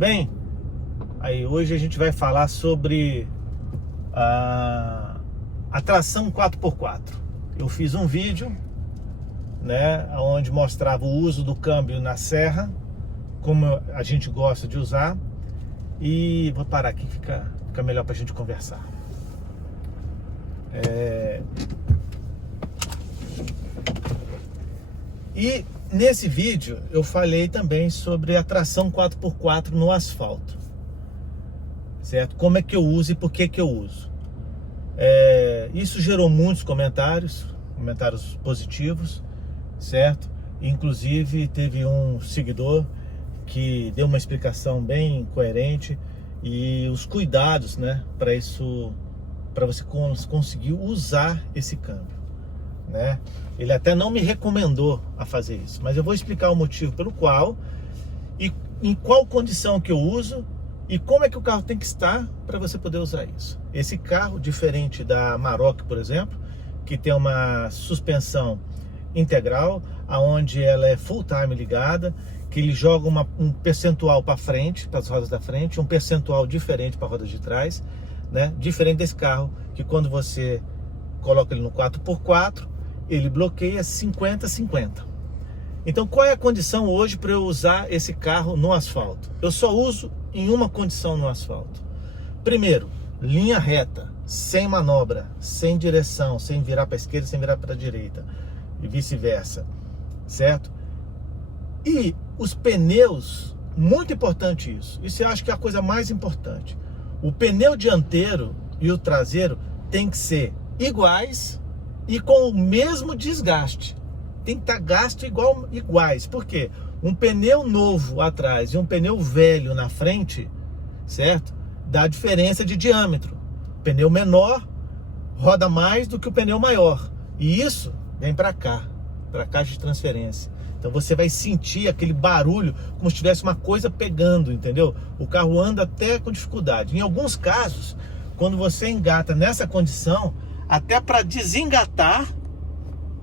bem? Aí hoje a gente vai falar sobre a tração 4x4. Eu fiz um vídeo, né, onde mostrava o uso do câmbio na serra, como a gente gosta de usar. E vou parar aqui, fica melhor pra gente conversar. E nesse vídeo eu falei também sobre a tração 4x4 no asfalto, certo? Como é que eu uso e por que que eu uso. Isso gerou muitos comentários positivos, certo? Inclusive teve um seguidor que deu uma explicação bem coerente e os cuidados, né, para isso, para você conseguir usar esse câmbio, né? Ele até não me recomendou a fazer isso, mas eu vou explicar o motivo pelo qual e em qual condição que eu uso e como é que o carro tem que estar para você poder usar isso. Esse carro, diferente da Amarok, por exemplo, que tem uma suspensão integral, aonde ela é full time ligada, que ele joga um percentual para frente, para as rodas da frente, um percentual diferente para as rodas de trás, né? Diferente desse carro, que quando você coloca ele no 4x4, ele bloqueia 50-50. Então qual é a condição hoje para eu usar esse carro no asfalto? Eu só uso em uma condição no asfalto. Primeiro, linha reta, sem manobra, sem direção, sem virar para a esquerda, sem virar para a direita e vice-versa, certo? E os pneus, muito importante isso. Isso eu acho que é a coisa mais importante. O pneu dianteiro e o traseiro tem que ser iguais e com o mesmo desgaste. Tem que estar gasto iguais. Por quê? Um pneu novo atrás e um pneu velho na frente, certo? Dá diferença de diâmetro. O pneu menor roda mais do que o pneu maior. E isso vem para cá, para a caixa de transferência. Então você vai sentir aquele barulho como se tivesse uma coisa pegando, entendeu? O carro anda até com dificuldade. Em alguns casos, quando você engata nessa condição, até para desengatar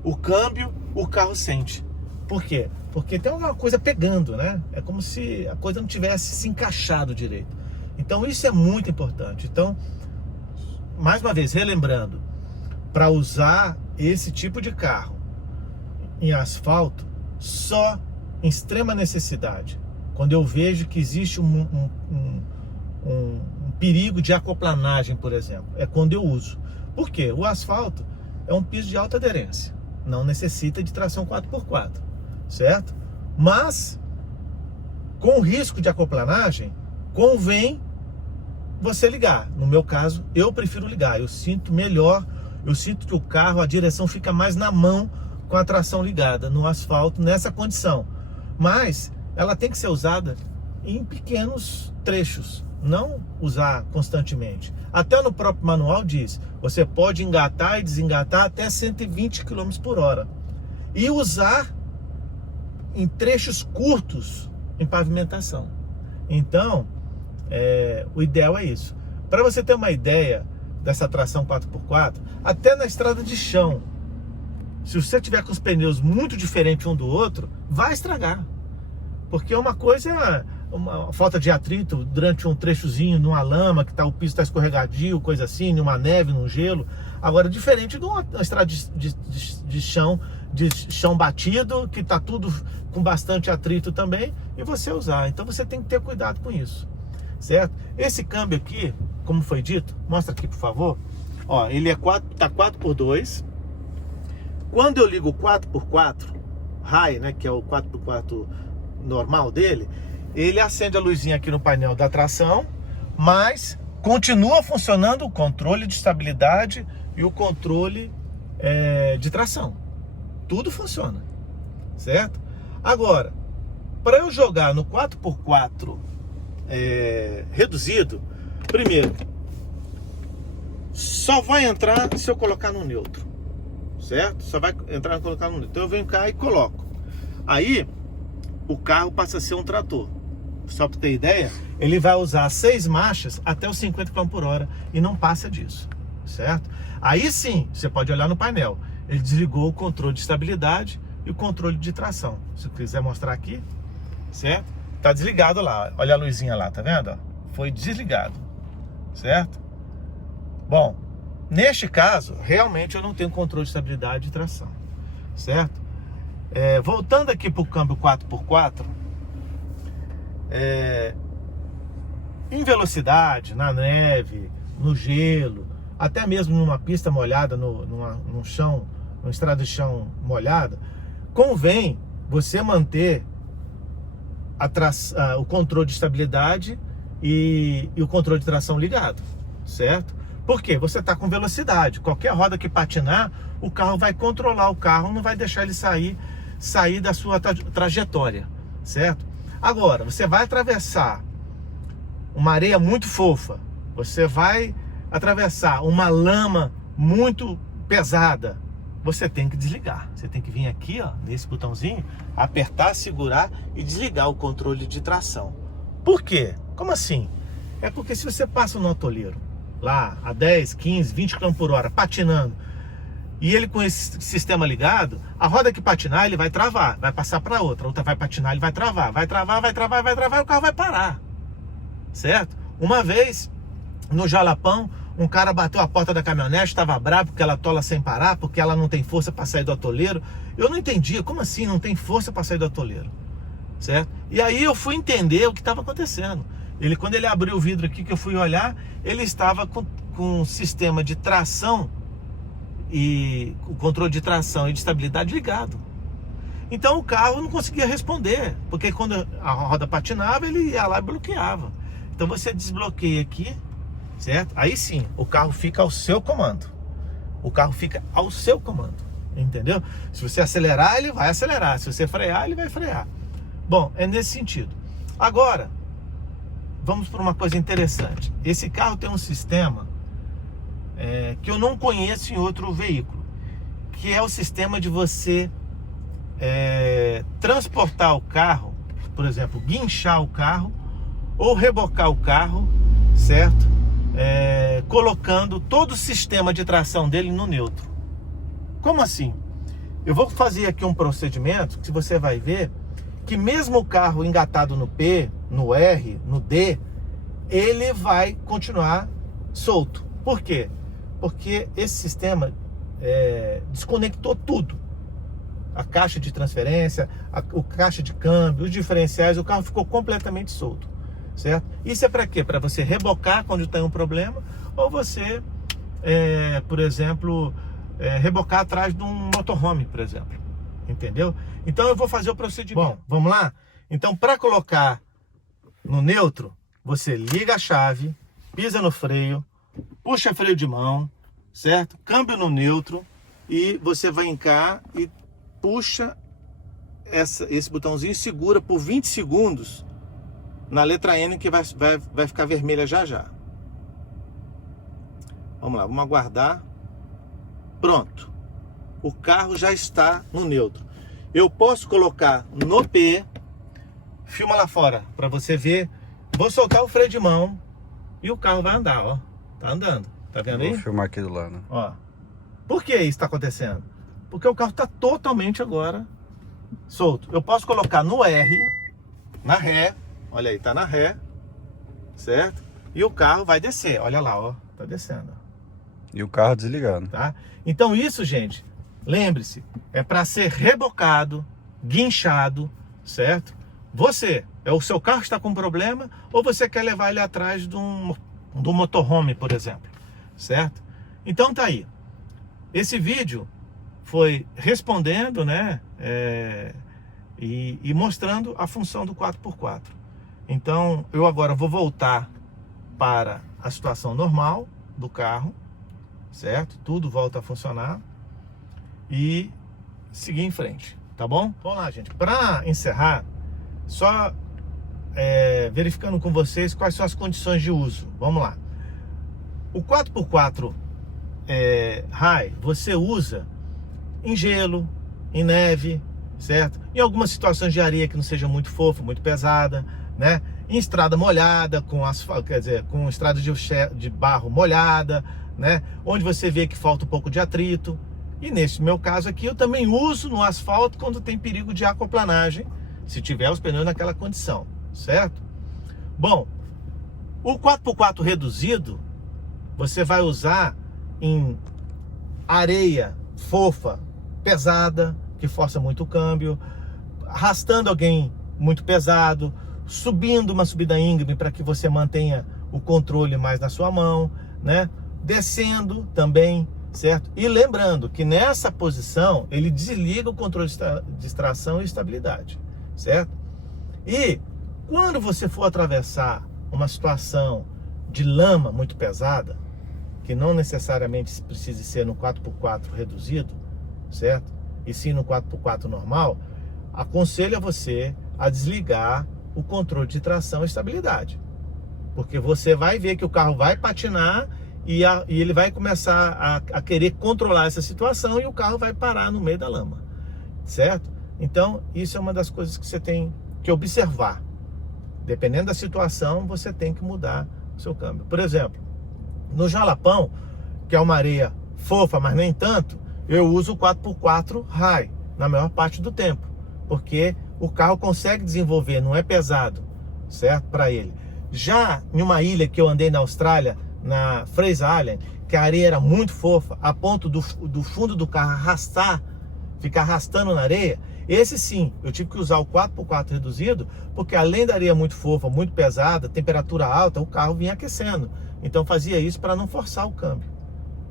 o câmbio, o carro sente. Por quê? Porque tem uma coisa pegando, né? É como se a coisa não tivesse se encaixado direito. Então isso é muito importante. Então, mais uma vez, relembrando, para usar esse tipo de carro em asfalto, só em extrema necessidade, quando eu vejo que existe um perigo de aquaplanagem, por exemplo, é quando eu uso. Por quê? O asfalto é um piso de alta aderência, não necessita de tração 4x4, certo? Mas com o risco de aquaplanagem, convém você ligar. No meu caso, eu prefiro ligar, eu sinto melhor, eu sinto que o carro, a direção fica mais na mão com a tração ligada no asfalto nessa condição. Mas ela tem que ser usada em pequenos trechos, não usar constantemente. Até no próprio manual diz, você pode engatar e desengatar até 120 km por hora. E usar em trechos curtos em pavimentação. Então, o ideal é isso. Para você ter uma ideia dessa tração 4x4, até na estrada de chão, se você tiver com os pneus muito diferentes um do outro, vai estragar. Porque uma coisa é uma falta de atrito durante um trechozinho, numa lama, que o piso está escorregadio, coisa assim, numa neve, num gelo. Agora, diferente de uma estrada de chão batido, que está tudo com bastante atrito também, e você usar. Então você tem que ter cuidado com isso, certo? Esse câmbio aqui, como foi dito, mostra aqui, por favor. Ó, ele tá 4x2. Quando eu ligo o 4x4 High, né, que é o 4x4 normal dele, ele acende a luzinha aqui no painel da tração, mas continua funcionando o controle de estabilidade e o controle de tração. Tudo funciona, certo? Agora, para eu jogar no 4x4 reduzido, primeiro, só vai entrar se eu colocar no neutro. Certo? Só vai entrar e colocar no neutro. Então eu venho cá e coloco. Aí o carro passa a ser um trator. Só para ter ideia, ele vai usar 6 marchas até os 50 km por hora e não passa disso, certo? Aí sim, você pode olhar no painel. Ele desligou o controle de estabilidade e o controle de tração. Se eu quiser mostrar aqui, certo? tá desligado lá, olha a luzinha lá, tá vendo? Foi desligado, certo? Bom, neste caso, realmente eu não tenho controle de estabilidade e tração, certo? Voltando aqui para o câmbio 4x4, em velocidade, na neve, no gelo, até mesmo numa pista molhada, num chão, numa estrada de chão molhada, convém você manter o controle de estabilidade e o controle de tração ligado, certo? Porque você está com velocidade, qualquer roda que patinar, o carro vai controlar o carro, não vai deixar ele sair da sua trajetória, certo? Agora, você vai atravessar uma areia muito fofa, você vai atravessar uma lama muito pesada, você tem que desligar. Você tem que vir aqui, ó, nesse botãozinho, apertar, segurar e desligar o controle de tração. Por quê? Como assim? É porque se você passa no atoleiro, lá a 10, 15, 20 km por hora, patinando, e ele com esse sistema ligado, a roda que patinar, ele vai travar, vai passar para outra vai patinar, ele vai travar, vai travar, vai travar, vai travar, e o carro vai parar, certo? Uma vez, no Jalapão, um cara bateu a porta da caminhonete, estava bravo porque ela tola sem parar, porque ela não tem força para sair do atoleiro. Eu não entendia, como assim não tem força para sair do atoleiro, certo? E aí eu fui entender o que estava acontecendo. Quando ele abriu o vidro aqui, que eu fui olhar, ele estava com um sistema de tração e o controle de tração e de estabilidade ligado. Então o carro não conseguia responder, porque quando a roda patinava, ele ia lá e bloqueava. Então você desbloqueia aqui, certo? Aí sim, o carro fica ao seu comando. O carro fica ao seu comando, entendeu? Se você acelerar, ele vai acelerar. Se você frear, ele vai frear. Bom, é nesse sentido. Agora, vamos para uma coisa interessante. Esse carro tem um sistema que eu não conheço em outro veículo, que é o sistema de você transportar o carro, por exemplo, guinchar o carro ou rebocar o carro, certo? Colocando todo o sistema de tração dele no neutro. Como assim? Eu vou fazer aqui um procedimento que você vai ver que mesmo o carro engatado no P, no R, no D, ele vai continuar solto. Por quê? Porque esse sistema desconectou tudo. A caixa de transferência, o caixa de câmbio, os diferenciais, o carro ficou completamente solto, certo? Isso é para quê? Para você rebocar quando tem um problema, ou você, por exemplo, rebocar atrás de um motorhome, por exemplo, entendeu? Então eu vou fazer o procedimento. Bom, vamos lá? Então, para colocar no neutro, você liga a chave, pisa no freio, puxa freio de mão, certo? Câmbio no neutro e você vai em cá e puxa esse botãozinho e segura por 20 segundos na letra N, que vai ficar vermelha já já. Vamos lá, vamos aguardar. Pronto. O carro já está no neutro. Eu posso colocar no P. Filma lá fora para você ver. Vou soltar o freio de mão e o carro vai andar, ó. Tá andando. Tá vendo aí? Vou filmar aqui do lado. Ó. Por que isso está acontecendo? Porque o carro está totalmente agora solto. Eu posso colocar no R, na ré. Olha aí, tá na ré, certo? E o carro vai descer. Olha lá, ó. Tá descendo. E o carro desligado. Tá? Então isso, gente, lembre-se, é para ser rebocado, guinchado, certo? O seu carro está com problema ou você quer levar ele atrás de um motorhome, por exemplo, certo? Então tá aí. Esse vídeo foi respondendo, né? E mostrando a função do 4x4. Então eu agora vou voltar para a situação normal do carro, certo? Tudo volta a funcionar e seguir em frente, tá bom? Vamos lá, gente. Para encerrar, só verificando com vocês quais são as condições de uso. Vamos lá. O 4x4 High você usa em gelo, em neve, certo? Em algumas situações de areia que não seja muito fofa, muito pesada, né? Em estrada molhada, com asfalto, quer dizer, com estrada de barro molhada, né? Onde você vê que falta um pouco de atrito. E nesse meu caso aqui, eu também uso no asfalto quando tem perigo de aquaplanagem, se tiver os pneus naquela condição, certo? Bom, o 4x4 reduzido, você vai usar em areia fofa, pesada, que força muito o câmbio, arrastando alguém muito pesado, subindo uma subida íngreme para que você mantenha o controle mais na sua mão, né? Descendo também, certo? E lembrando que nessa posição ele desliga o controle de tração e estabilidade, certo? E quando você for atravessar uma situação de lama muito pesada, que não necessariamente precise ser no 4x4 reduzido, certo? E sim no 4x4 normal, aconselho a você a desligar o controle de tração e estabilidade. Porque você vai ver que o carro vai patinar e ele vai começar a querer controlar essa situação e o carro vai parar no meio da lama, certo? Então, isso é uma das coisas que você tem que observar. Dependendo da situação, você tem que mudar o seu câmbio. Por exemplo, no Jalapão, que é uma areia fofa, mas nem tanto, eu uso o 4x4 high na maior parte do tempo, porque o carro consegue desenvolver, não é pesado, certo? Para ele. Já em uma ilha que eu andei na Austrália, na Fraser Island, que a areia era muito fofa, a ponto do fundo do carro arrastar, ficar arrastando na areia, esse sim, eu tive que usar o 4x4 reduzido, porque além da areia muito fofa, muito pesada, temperatura alta, o carro vinha aquecendo. Então fazia isso para não forçar o câmbio,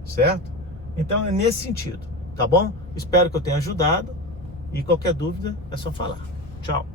certo? Então é nesse sentido, tá bom? Espero que eu tenha ajudado e qualquer dúvida é só falar. Tchau!